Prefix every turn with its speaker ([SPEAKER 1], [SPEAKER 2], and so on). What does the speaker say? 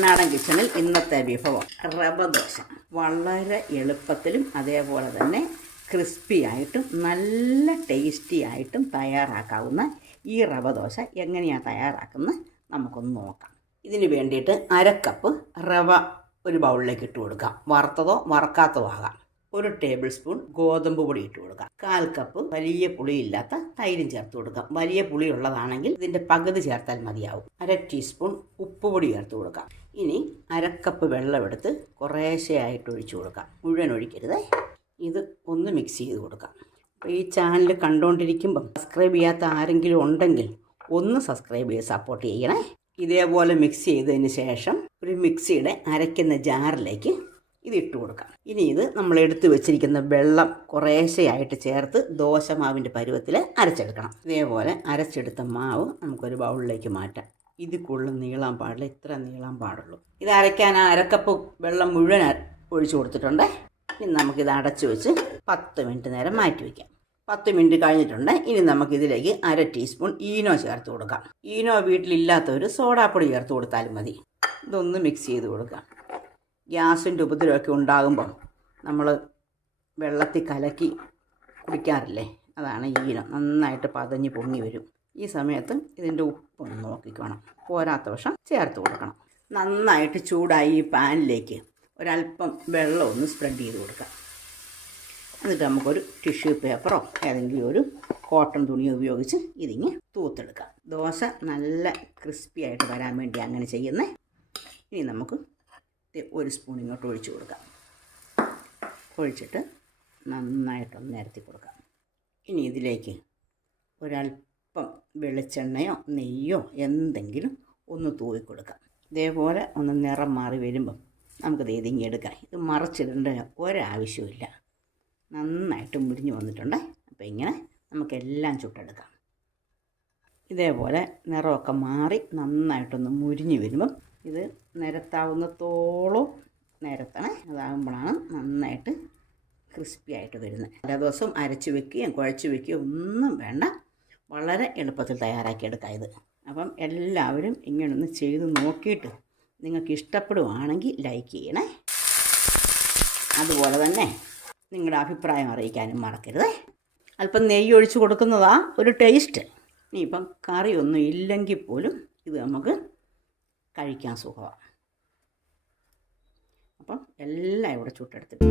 [SPEAKER 1] കുട്ടനാടൻ കിച്ചണിൽ ഇന്നത്തെ വിഭവം റവ ദോശ വളരെ എളുപ്പത്തിലും അതേപോലെ തന്നെ ക്രിസ്പി ആയിട്ടും നല്ല ടേസ്റ്റി ആയിട്ടും തയ്യാറാക്കാവുന്ന ഈ റവ ദോശ എങ്ങനെയാണ് തയ്യാറാക്കുന്നത് നമുക്കൊന്ന് നോക്കാം. ഇതിന് വേണ്ടിയിട്ട് അരക്കപ്പ് റവ ഒരു ബൗളിലേക്ക് ഇട്ട് കൊടുക്കാം. വറുത്തതോ വറക്കാത്തതോ ആകാം. ഒരു ടേബിൾ സ്പൂൺ ഗോതമ്പ് പൊടി ഇട്ട് കൊടുക്കാം കാൽ കപ്പ് വലിയ പുളിയില്ലാത്ത തൈരും ചേർത്ത് കൊടുക്കാം വലിയ പുളി ഉള്ളതാണെങ്കിൽ ഇതിന്റെ പകുതി ചേർത്താൽ മതിയാവും. അര ടീസ്പൂൺ ഉപ്പ് പൊടി ചേർത്ത് കൊടുക്കാം ഇനി അരക്കപ്പ് വെള്ളമെടുത്ത് കുറേശ്ശെയായിട്ട് ഒഴിച്ചു കൊടുക്കാം മുഴുവൻ ഒഴിക്കരുത്. ഇത് ഒന്ന് മിക്സ് ചെയ്ത് കൊടുക്കാം അപ്പോൾ ഈ ചാനൽ കണ്ടുകൊണ്ടിരിക്കുമ്പം സബ്സ്ക്രൈബ് ചെയ്യാത്ത ആരെങ്കിലും ഉണ്ടെങ്കിൽ ഒന്ന് സബ്സ്ക്രൈബ് ചെയ്ത് സപ്പോർട്ട് ചെയ്യണേ. ഇതേപോലെ മിക്സ് ചെയ്തതിന് ശേഷം ഒരു മിക്സിയുടെ അരയ്ക്കുന്ന ജാറിലേക്ക് ഇത് ഇട്ട് കൊടുക്കാം. ഇനി ഇത് നമ്മൾ എടുത്തു വെച്ചിരിക്കുന്ന വെള്ളം കുറേശ്ശെയായിട്ട് ചേർത്ത് ദോശമാവിന്റെ പരുവത്തിൽ അരച്ചെടുക്കണം. ഇതേപോലെ അരച്ചെടുത്ത മാവ് നമുക്കൊരു ബൗളിലേക്ക് മാറ്റാം. ഇത് കൂടുതൽ നീളാൻ പാടില്ല ഇത്ര നീളാൻ പാടുള്ളൂ. ഇത് അരയ്ക്കാൻ ആ അരക്കപ്പ് വെള്ളം മുഴുവൻ ഒഴിച്ചു കൊടുത്തിട്ടുണ്ട്. ഇനി നമുക്കിത് അടച്ചു വെച്ച് പത്ത് മിനിറ്റ് നേരം മാറ്റി വയ്ക്കാം. പത്ത് മിനിറ്റ് കഴിഞ്ഞിട്ടുണ്ട്. ഇനി നമുക്കിതിലേക്ക് അര ടീസ്പൂൺ ഈനോ ചേർത്ത് കൊടുക്കാം. ഈനോ വീട്ടിലില്ലാത്തവർ സോഡാപ്പൊടി ചേർത്ത് കൊടുത്താലും മതി. ഇതൊന്ന് മിക്സ് ചെയ്ത് കൊടുക്കാം. ഗ്യാസിന്റെ ഉപദ്രവമൊക്കെ ഉണ്ടാകുമ്പോൾ നമ്മൾ വെള്ളത്തിൽ കലക്കി കുടിക്കാറില്ലേ? അതാണ് ഈനം നന്നായിട്ട് പതഞ്ഞ് പൊങ്ങി വരും. ഈ സമയത്ത് ഇതിന്റെ ഉപ്പൊന്ന് നോക്കിക്കണം. പോരാത്ത വശം ചേർത്ത് കൊടുക്കണം. നന്നായിട്ട് ചൂടായി ഈ പാനിലേക്ക് ഒരല്പം വെള്ളം ഒന്ന് സ്പ്രെഡ് ചെയ്ത് കൊടുക്കാം എന്നിട്ട് നമുക്കൊരു ടിഷ്യൂ പേപ്പറോ ഏതെങ്കിലും ഒരു കോട്ടൺ തുണിയോ ഉപയോഗിച്ച് ഇതിങ്ങ് തൂത്തെടുക്കാം. ദോശ നല്ല ക്രിസ്പി ആയിട്ട് വരാൻ വേണ്ടി അങ്ങനെ ചെയ്യുന്നേ. ഇനി നമുക്ക് ഒരു സ്പൂൺ ഇങ്ങോട്ട് ഒഴിച്ച് കൊടുക്കാം. ഒഴിച്ചിട്ട് നന്നായിട്ടൊന്ന് നിരത്തി കൊടുക്കാം. ഇനി ഇതിലേക്ക് ഒരല്പം വെളിച്ചെണ്ണയോ നെയ്യോ എന്തെങ്കിലും ഒന്ന് തൂവി കൊടുക്കാം. ഇതേപോലെ ഒന്ന് നിറം മാറി വരുമ്പം നമുക്കത് ഇതിങ്ങി എടുക്കാം. ഇത് മറച്ചിടേണ്ട ഒരാവശ്യമില്ല നന്നായിട്ട് മുരിഞ്ഞ് വന്നിട്ടുണ്ട്. അപ്പോൾ ഇങ്ങനെ നമുക്കെല്ലാം ചുട്ടെടുക്കാം. ഇതേപോലെ നിറമൊക്കെ മാറി നന്നായിട്ടൊന്ന് മുരിഞ്ഞ് വരുമ്പം ഇത് നിരത്താവുന്നത്തോളം നിരത്തണേ. അതാകുമ്പോഴാണ് നന്നായിട്ട് ക്രിസ്പി ആയിട്ട് വരുന്നത്. എല്ലാ ദിവസവും അരച്ച് വെക്കുകയും കുഴച്ച് വെക്കുകയും ഒന്നും വേണ്ട. വളരെ എളുപ്പത്തിൽ തയ്യാറാക്കിയെടുക്കാം ഇത്. അപ്പം എല്ലാവരും ഇങ്ങനൊന്ന് ചെയ്ത് നോക്കിയിട്ട് നിങ്ങൾക്ക് ഇഷ്ടപ്പെടുവാണെങ്കിൽ ലൈക്ക് ചെയ്യണേ. അതുപോലെ തന്നെ നിങ്ങളുടെ അഭിപ്രായം അറിയിക്കാനും മറക്കരുത്. അല്പം നെയ്യ് ഒഴിച്ച് കൊടുക്കുന്നതാണ് ഒരു ടേസ്റ്റ്. ഇനിയിപ്പം കറിയൊന്നും ഇല്ലെങ്കിൽ പോലും ഇത് നമുക്ക് കഴിക്കാൻ സുഖമാണ് അപ്പം എല്ലാം ഇവിടെ ചുട്ടെടുത്തിട്ട്